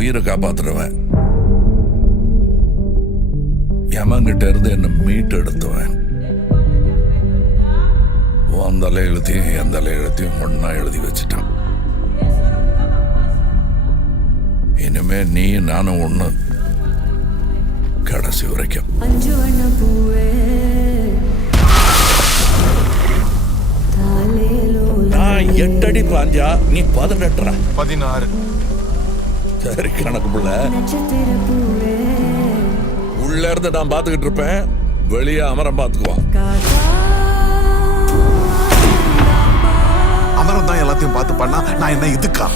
உயிரை காப்பாத்துறவன், யமங்கிட்ட இருந்து என்ன மீட்டு எடுத்துவேன். உன் தலை எழுத்தையும் என் தலை எழுத்தையும் ஒன்னா எழுதி வச்சுட்டான். இனிமே நீ நானும் ஒண்ணு, கடைசி வரைக்கும். நான் 8 அடி பாஞ்சா நீ 18. 16. சரி கணக்கு புள்ள. உள்ள இருந்து நான் பாத்துக்கிட்டு இருப்பேன், வெளியே அமரம் பாத்துக்குவான். அமரம் தான் எல்லாத்தையும் பார்த்து பண்ணா நான் என்ன இதுக்கா?